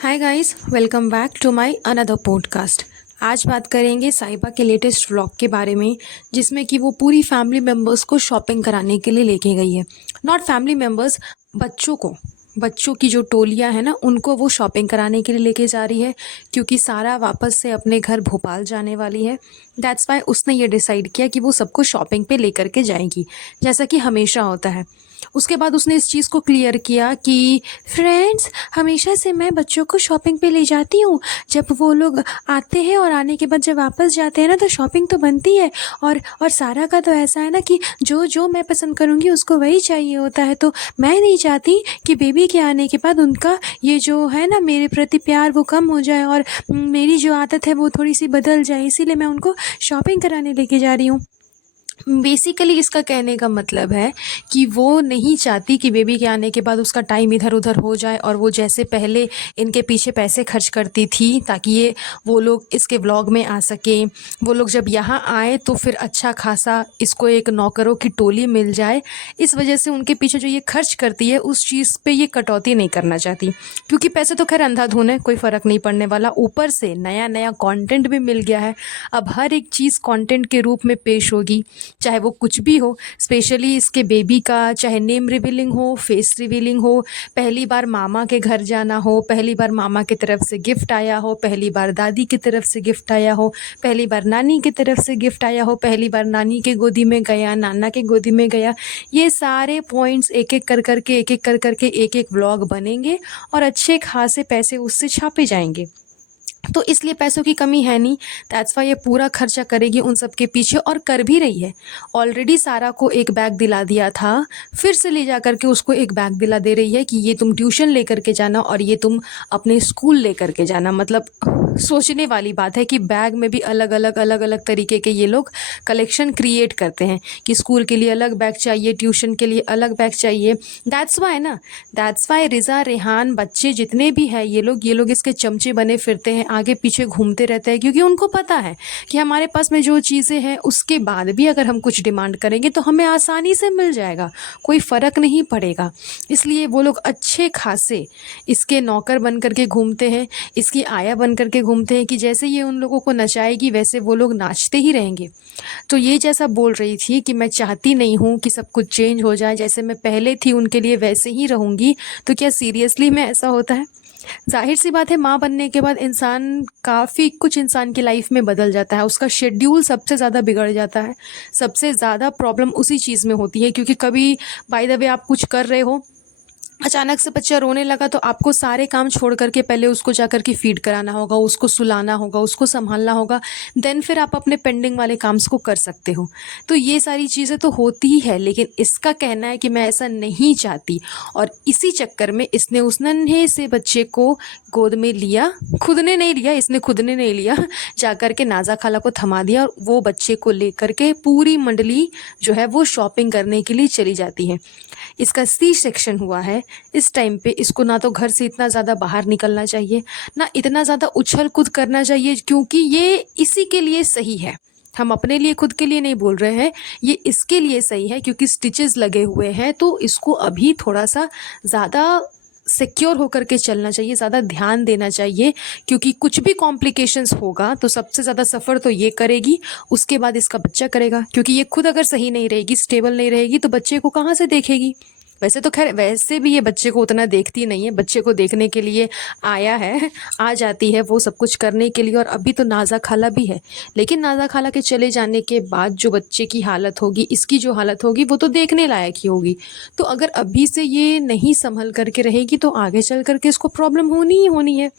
Hi guys, welcome back to my another podcast. आज बात करेंगे साहिबा के लेटेस्ट व्लॉग के बारे में, जिसमें कि वो पूरी फैमिली मेम्बर्स को शॉपिंग कराने के लिए लेके गई है। नॉट फैमिली मेम्बर्स, बच्चों की जो टोलियां है ना, उनको वो शॉपिंग कराने के लिए लेके जा रही है, क्योंकि सारा वापस से अपने घर भोपाल जाने वाली है। दैट्स वाई उसने ये डिसाइड किया कि वो सबको शॉपिंग पे लेकर के जाएगी, जैसा कि हमेशा होता है। उसके बाद उसने इस चीज़ को क्लियर किया कि फ्रेंड्स, हमेशा से मैं बच्चों को शॉपिंग पे ले जाती हूँ। जब वो लोग आते हैं और आने के बाद जब वापस जाते हैं ना, तो शॉपिंग तो बनती है। और सारा का तो ऐसा है ना कि जो जो मैं पसंद करूँगी उसको वही चाहिए होता है। तो मैं नहीं चाहती कि बेबी के आने के बाद उनका ये जो है ना मेरे प्रति प्यार वो कम हो जाए, और मेरी जो आदत है वो थोड़ी सी बदल जाए। इसीलिए मैं उनको शॉपिंग कराने लेके जा रही हूँ। बेसिकली इसका कहने का मतलब है कि वो नहीं चाहती कि बेबी के आने के बाद उसका टाइम इधर उधर हो जाए, और वो जैसे पहले इनके पीछे पैसे खर्च करती थी ताकि ये वो लोग इसके व्लॉग में आ सकें, वो लोग जब यहाँ आए तो फिर अच्छा खासा इसको एक नौकरों की टोली मिल जाए। इस वजह से उनके पीछे जो ये खर्च करती है उस चीज़ पे ये कटौती नहीं करना चाहती, क्योंकि पैसे तो खैर अंधाधुन है, कोई फ़र्क नहीं पड़ने वाला। ऊपर से नया नया कंटेंट भी मिल गया है। अब हर एक चीज़ कंटेंट के रूप में पेश होगी, चाहे वो कुछ भी हो। स्पेशली इसके बेबी का चाहे नेम रिवीलिंग हो, फेस रिवीलिंग हो, पहली बार मामा के घर जाना हो, पहली बार मामा की तरफ से गिफ्ट आया हो, पहली बार दादी की तरफ से गिफ्ट आया हो, पहली बार नानी की तरफ से गिफ्ट आया हो, पहली बार नानी के गोदी में गया, नाना के गोदी में गया। ये सारे पॉइंट्स एक एक कर करके एक एक व्लॉग बनेंगे और अच्छे खासे पैसे उससे छापे जाएंगे। तो इसलिए पैसों की कमी है नहीं। दैट्स वाई ये पूरा खर्चा करेगी उन सब के पीछे, और कर भी रही है। ऑलरेडी सारा को एक बैग दिला दिया था, फिर से ले जा करके उसको एक बैग दिला दे रही है कि ये तुम ट्यूशन लेकर के जाना और ये तुम अपने स्कूल लेकर के जाना। मतलब सोचने वाली बात है कि बैग में भी अलग अलग तरीके के ये लोग कलेक्शन क्रिएट करते हैं कि स्कूल के लिए अलग बैग चाहिए, ट्यूशन के लिए अलग बैग चाहिए। दैट्स वाई रिज़ा, रेहान, बच्चे जितने भी हैं ये लोग इसके चमचे बने फिरते हैं, आगे पीछे घूमते रहते हैं, क्योंकि उनको पता है कि हमारे पास में जो चीज़ें हैं उसके बाद भी अगर हम कुछ डिमांड करेंगे तो हमें आसानी से मिल जाएगा, कोई फ़र्क नहीं पड़ेगा। इसलिए वो लोग अच्छे खासे इसके नौकर बन करके घूमते हैं, इसकी आया बन करके घूमते हैं कि जैसे ये उन लोगों को नचाएगी वैसे वो लोग नाचते ही रहेंगे। तो ये जैसा बोल रही थी कि मैं चाहती नहीं हूँ कि सब कुछ चेंज हो जाए, जैसे मैं पहले थी उनके लिए वैसे ही रहूँगी, तो क्या सीरियसली में ऐसा होता है? ज़ाहिर सी बात है, माँ बनने के बाद इंसान काफ़ी कुछ इंसान की लाइफ में बदल जाता है, उसका शेड्यूल सबसे ज़्यादा बिगड़ जाता है। सबसे ज़्यादा प्रॉब्लम उसी चीज़ में होती है, क्योंकि कभी बाय द वे आप कुछ कर रहे हो, अचानक से बच्चा रोने लगा, तो आपको सारे काम छोड़ करके पहले उसको जाकर के फीड कराना होगा, उसको सुलाना होगा, उसको संभालना होगा, देन फिर आप अपने पेंडिंग वाले काम्स को कर सकते हो। तो ये सारी चीज़ें तो होती ही है, लेकिन इसका कहना है कि मैं ऐसा नहीं चाहती, और इसी चक्कर में इसने उस नन्हे से बच्चे को गोद में लिया। खुद ने नहीं लिया, जा कर के नाज़ा खाला को थमा दिया, और वो बच्चे को लेकर के पूरी मंडली जो है वो शॉपिंग करने के लिए चली जाती है। इसका सी सेक्शन हुआ है। इस टाइम पे इसको ना तो घर से इतना ज़्यादा बाहर निकलना चाहिए, ना इतना ज़्यादा उछल कूद करना चाहिए, क्योंकि ये इसी के लिए सही है। हम अपने लिए, खुद के लिए नहीं बोल रहे हैं, ये इसके लिए सही है, क्योंकि स्टिचेस लगे हुए हैं, तो इसको अभी थोड़ा सा ज़्यादा सिक्योर होकर के चलना चाहिए, ज़्यादा ध्यान देना चाहिए, क्योंकि कुछ भी कॉम्प्लिकेशंस होगा तो सबसे ज़्यादा सफ़र तो ये करेगी, उसके बाद इसका बच्चा करेगा, क्योंकि ये खुद अगर सही नहीं रहेगी, स्टेबल नहीं रहेगी, तो बच्चे को कहाँ से देखेगी? वैसे तो खैर वैसे भी ये बच्चे को उतना देखती नहीं है, बच्चे को देखने के लिए आया है, आ जाती है वो सब कुछ करने के लिए, और अभी तो नाज़ा खाला भी है। लेकिन नाज़ा खाला के चले जाने के बाद जो बच्चे की हालत होगी, इसकी जो हालत होगी, वो तो देखने लायक ही होगी। तो अगर अभी से ये नहीं संभल करके रहेगी तो आगे चल करके इसको प्रॉब्लम होनी ही होनी है।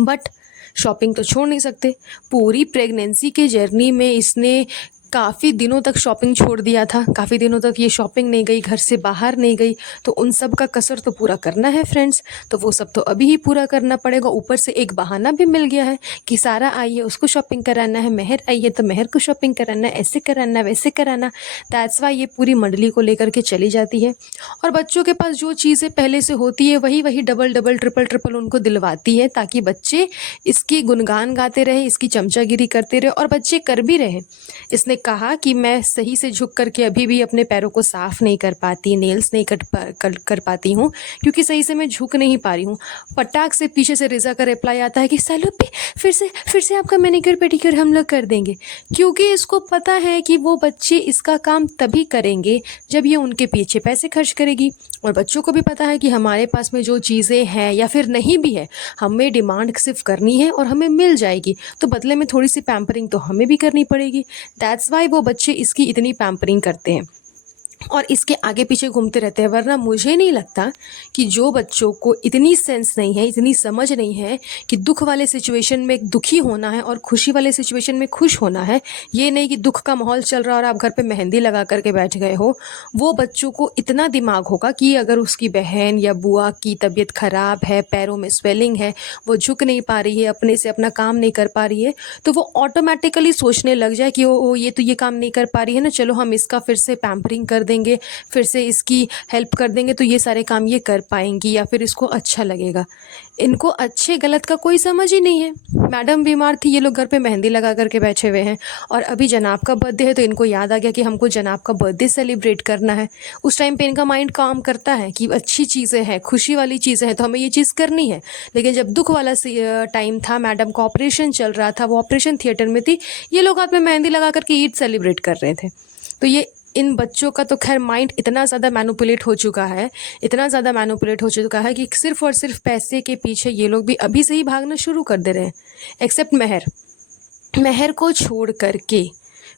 बट शॉपिंग तो छोड़ नहीं सकते। पूरी प्रेगनेंसी के जर्नी में इसने काफ़ी दिनों तक शॉपिंग छोड़ दिया था, काफ़ी दिनों तक ये शॉपिंग नहीं गई, घर से बाहर नहीं गई, तो उन सब का कसर तो पूरा करना है फ्रेंड्स। तो वो सब तो अभी ही पूरा करना पड़ेगा। ऊपर से एक बहाना भी मिल गया है कि सारा आई है, उसको शॉपिंग कराना है, मेहर आई है तो मेहर को शॉपिंग कराना है, ऐसे कराना वैसे कराना। दैट्स वाई ये पूरी मंडली को लेकर के चली जाती है, और बच्चों के पास जो चीज़ें पहले से होती है वही वही डबल डबल ट्रिपल ट्रिपल उनको दिलवाती है, ताकि बच्चे इसकी गुणगान गाते रहे, इसकी चमचागिरी करते रहे, और बच्चे कर भी रहे। इसने कहा कि मैं सही से झुक करके अभी भी अपने पैरों को साफ़ नहीं कर पाती, नेल्स नहीं कर पाती हूँ, क्योंकि सही से मैं झुक नहीं पा रही हूँ। फटाक से पीछे से रिज़ा का रिप्लाई आता है कि सैलूपी फिर से आपका मैनीक्योर पेडिक्योर हम लोग कर देंगे। क्योंकि इसको पता है कि वो बच्चे इसका काम तभी करेंगे जब ये उनके पीछे पैसे खर्च करेगी, और बच्चों को भी पता है कि हमारे पास में जो चीज़ें हैं या फिर नहीं भी है, हमें डिमांड सिर्फ करनी है और हमें मिल जाएगी, तो बदले में थोड़ी सी पैम्परिंग तो हमें भी करनी पड़ेगी। दैट्स वाई वो बच्चे इसकी इतनी पैम्परिंग करते हैं और इसके आगे पीछे घूमते रहते हैं। वरना मुझे नहीं लगता कि जो बच्चों को इतनी सेंस नहीं है, इतनी समझ नहीं है कि दुख वाले सिचुएशन में दुखी होना है और खुशी वाले सिचुएशन में खुश होना है, ये नहीं कि दुख का माहौल चल रहा है और आप घर पे मेहंदी लगा करके बैठ गए हो, वो बच्चों को इतना दिमाग होगा कि अगर उसकी बहन या बुआ की तबीयत ख़राब है, पैरों में स्वेलिंग है, वो झुक नहीं पा रही है, अपने से अपना काम नहीं कर पा रही है, तो वो ऑटोमेटिकली सोचने लग जाए कि ओ ये तो ये काम नहीं कर पा रही है ना, चलो हम इसका फिर से पैम्परिंग कर देंगे, फिर से इसकी हेल्प कर देंगे तो ये सारे काम ये कर पाएंगी या फिर इसको अच्छा लगेगा। इनको अच्छे गलत का कोई समझ ही नहीं है। मैडम बीमार थी, ये लोग घर पे मेहंदी लगा करके बैठे हुए हैं, और अभी जनाब का बर्थडे है तो इनको याद आ गया कि हमको जनाब का बर्थडे सेलिब्रेट करना है। उस टाइम पे इनका माइंड काम करता है कि अच्छी चीज़ें हैं, खुशी वाली चीज़ें हैं, तो हमें ये चीज़ करनी है। लेकिन जब दुख वाला टाइम था, मैडम का ऑपरेशन चल रहा था, वो ऑपरेशन थिएटर में थी, ये लोग हाथ में मेहंदी लगा करके ईद सेलिब्रेट कर रहे थे। तो ये इन बच्चों का तो खैर माइंड इतना ज़्यादा मैनिपुलेट हो चुका है, इतना ज़्यादा मैनिपुलेट हो चुका है कि सिर्फ़ और सिर्फ पैसे के पीछे ये लोग भी अभी से ही भागना शुरू कर दे रहे हैं। एक्सेप्ट महर को छोड़ करके।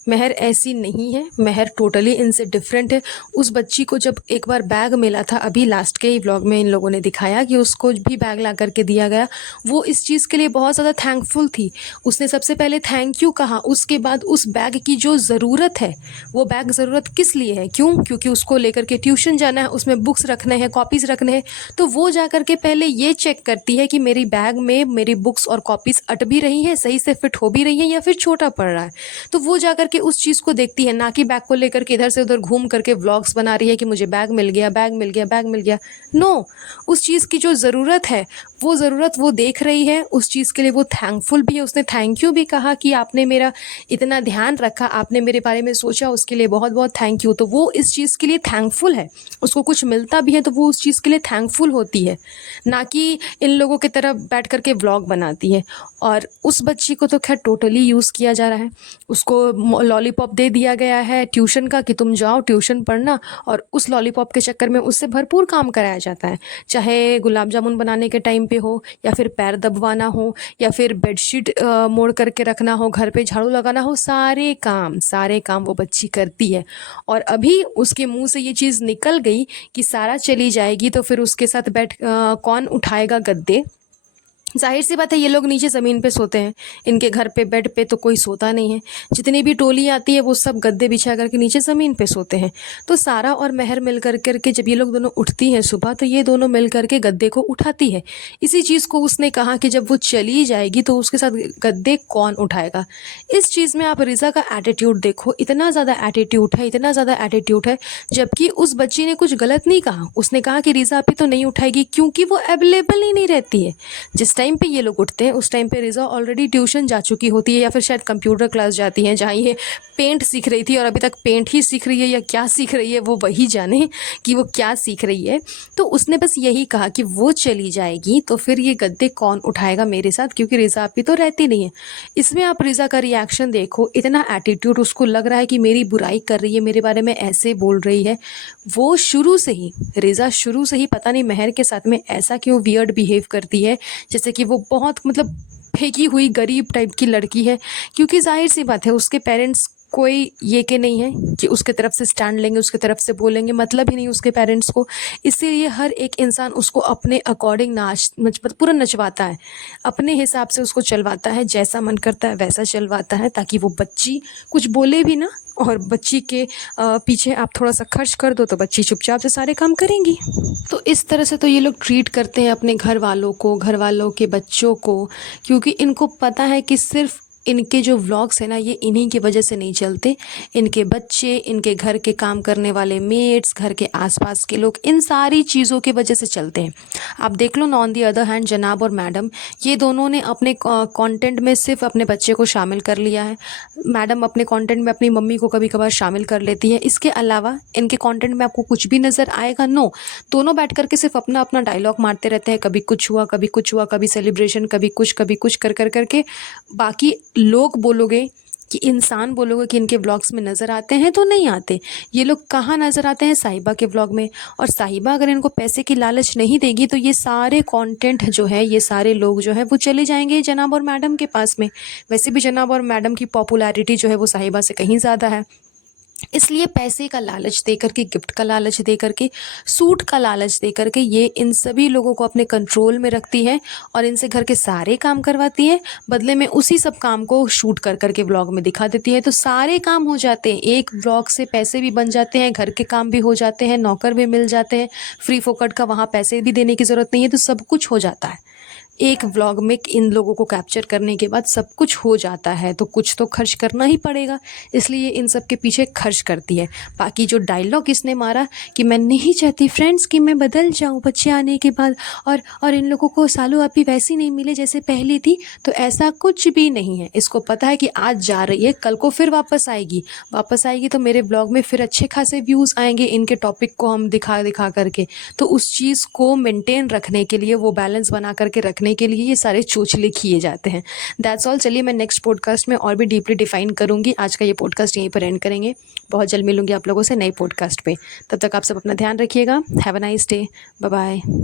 महर ऐसी नहीं है, महर टोटली इनसे डिफरेंट है। उस बच्ची को जब एक बार बैग मिला था, अभी लास्ट के ही व्लॉग में इन लोगों ने दिखाया कि उसको भी बैग ला करके दिया गया, वो इस चीज़ के लिए बहुत ज़्यादा थैंकफुल थी। उसने सबसे पहले थैंक यू कहा, उसके बाद उस बैग की जो ज़रूरत है, वो बैग ज़रूरत किस लिए है, क्यों, क्योंकि उसको लेकर के ट्यूशन जाना है, उसमें बुक्स रखने हैं, कॉपीज़ रखने हैं, तो वो जा कर के पहले ये चेक करती है कि मेरी बैग में मेरी बुक्स और कॉपीज़ अट भी रही हैं, सही से फिट हो भी रही हैं या फिर छोटा पड़ रहा है। तो वो जा कर के उस चीज़ को देखती है, ना कि बैग को लेकर के इधर से उधर घूम करके व्लॉग्स बना रही है कि मुझे बैग मिल गया, बैग मिल गया, बैग मिल गया। नो, उस चीज़ की जो ज़रूरत है, वो ज़रूरत वो देख रही है, उस चीज़ के लिए वो थैंकफुल भी है। उसने थैंक यू भी कहा कि आपने मेरा इतना ध्यान रखा, आपने मेरे बारे में सोचा, उसके लिए बहुत बहुत थैंक यू। तो वो इस चीज़ के लिए थैंकफुल है। उसको कुछ मिलता भी है तो वो उस चीज़ के लिए थैंकफुल होती है, ना कि इन लोगों की तरह बैठ करके व्लॉग बनाती है। और उस बच्ची को तो खैर टोटली यूज़ किया जा रहा है। उसको लॉलीपॉप दे दिया गया है ट्यूशन का कि तुम जाओ ट्यूशन पढ़ना, और उस लॉलीपॉप के चक्कर में उससे भरपूर काम कराया जाता है, चाहे गुलाब जामुन बनाने के टाइम पे हो, या फिर पैर दबवाना हो, या फिर बेडशीट मोड़ करके रखना हो, घर पे झाड़ू लगाना हो, सारे काम वो बच्ची करती है। और अभी उसके मुंह से ये चीज़ निकल गई कि सारा चली जाएगी तो फिर उसके साथ कौन उठाएगा गद्दे। जाहिर सी बात है, ये लोग नीचे ज़मीन पे सोते हैं, इनके घर पे बेड पे तो कोई सोता नहीं है। जितनी भी टोली आती है वो सब गद्दे बिछा करके नीचे ज़मीन पे सोते हैं। तो सारा और महर मिल करके जब ये लोग दोनों उठती हैं सुबह, तो ये दोनों मिल करके गद्दे को उठाती है। इसी चीज़ को उसने कहा कि जब वो चली जाएगी तो उसके साथ गद्दे कौन उठाएगा। इस चीज़ में आप रिज़ा का एटीट्यूड देखो, इतना ज़्यादा एटीट्यूड है, जबकि उस बच्ची ने कुछ गलत नहीं कहा। उसने कहा कि रिज़ा अभी तो नहीं उठाएगी क्योंकि वो अवेलेबल ही नहीं रहती है। जिस टाइम पे ये लोग उठते हैं उस टाइम पे रिज़ा ऑलरेडी ट्यूशन जा चुकी होती है, या फिर शायद कंप्यूटर क्लास जाती हैं, जहाँ ये पेंट सीख रही थी, और अभी तक पेंट ही सीख रही है या क्या सीख रही है वो वही जाने कि वो क्या सीख रही है। तो उसने बस यही कहा कि वो चली जाएगी तो फिर ये गद्दे कौन उठाएगा मेरे साथ, क्योंकि रिज़ा अभी तो रहती नहीं है। इसमें आप रिज़ा का रिएक्शन देखो, इतना एटीट्यूड, उसको लग रहा है कि मेरी बुराई कर रही है, मेरे बारे में ऐसे बोल रही है। वो रिज़ा शुरू से ही पता नहीं महर के साथ में ऐसा क्यों वियर्ड बिहेव करती है, जैसे कि वो बहुत मतलब फेंकी हुई गरीब टाइप की लड़की है। क्योंकि जाहिर सी बात है, उसके पेरेंट्स कोई ये के नहीं है कि उसके तरफ से स्टैंड लेंगे, उसके तरफ से बोलेंगे, मतलब ही नहीं उसके पेरेंट्स को। इसीलिए हर एक इंसान उसको अपने अकॉर्डिंग पूरा नचवाता है, अपने हिसाब से उसको चलवाता है, जैसा मन करता है वैसा चलवाता है, ताकि वो बच्ची कुछ बोले भी ना, और बच्ची के पीछे आप थोड़ा सा खर्च कर दो तो बच्ची चुपचाप से सारे काम करेंगी। तो इस तरह से तो ये लोग ट्रीट करते हैं अपने घर वालों को, घर वालों के बच्चों को, क्योंकि इनको पता है कि सिर्फ इनके जो व्लॉग्स हैं ना ये इन्हीं की वजह से नहीं चलते। इनके बच्चे, इनके घर के काम करने वाले मेड्स, घर के आसपास के लोग, इन सारी चीज़ों की वजह से चलते हैं। आप देख लो ना, ऑन दी अदर हैंड जनाब और मैडम, ये दोनों ने अपने कंटेंट में सिर्फ अपने बच्चे को शामिल कर लिया है। मैडम अपने कंटेंट में अपनी मम्मी को कभी कभार शामिल कर लेती है। इसके अलावा इनके कंटेंट में आपको कुछ भी नज़र आएगा? नो। दोनों बैठ करके सिर्फ अपना अपना डायलॉग मारते रहते हैं, कभी कुछ हुआ, कभी कुछ हुआ, कभी सेलिब्रेशन, कभी कुछ कर कर करके। बाकी लोग बोलोगे कि इंसान बोलोगे कि इनके व्लॉग्स में नज़र आते हैं, तो नहीं आते। ये लोग कहाँ नज़र आते हैं? साहिबा के व्लॉग में। और साहिबा अगर इनको पैसे की लालच नहीं देगी तो ये सारे कंटेंट जो है, ये सारे लोग जो है वो चले जाएंगे जनाब और मैडम के पास में। वैसे भी जनाब और मैडम की पॉपुलैरिटी जो है वो साहिबा से कहीं ज़्यादा है। इसलिए पैसे का लालच दे करके, गिफ्ट का लालच दे करके, सूट का लालच दे करके ये इन सभी लोगों को अपने कंट्रोल में रखती है और इनसे घर के सारे काम करवाती है। बदले में उसी सब काम को शूट कर करके व्लॉग में दिखा देती है, तो सारे काम हो जाते हैं। एक व्लॉग से पैसे भी बन जाते हैं, घर के काम भी हो जाते हैं, नौकर भी मिल जाते हैं, फ्री फोकट का वहाँ पैसे भी देने की ज़रूरत नहीं है, तो सब कुछ हो जाता है। एक व्लॉग में इन लोगों को कैप्चर करने के बाद सब कुछ हो जाता है, तो कुछ तो खर्च करना ही पड़ेगा, इसलिए इन सब के पीछे खर्च करती है। बाकी जो डायलॉग इसने मारा कि मैं नहीं चाहती फ्रेंड्स कि मैं बदल जाऊं बच्चे आने के बाद, और इन लोगों को सालू आपी वैसी नहीं मिले जैसे पहली थी, तो ऐसा कुछ भी नहीं है। इसको पता है कि आज जा रही है, कल को फिर वापस आएगी तो मेरे ब्लॉग में फिर अच्छे खासे व्यूज़ आएंगे इनके टॉपिक को हम दिखा दिखा करके। तो उस चीज़ को मेंटेन रखने के लिए, वो बैलेंस बना करके रखने के लिए ये सारे चोचले किए जाते हैं। That's all. चलिए मैं नेक्स्ट पॉडकास्ट में और भी डीपली डिफाइन करूँगी। आज का ये पॉडकास्ट यहीं पर एंड करेंगे। बहुत जल्द मिलूंगी आप लोगों से नए पॉडकास्ट पे। तब तक आप सब अपना ध्यान रखिएगा। Have a nice day. Bye bye.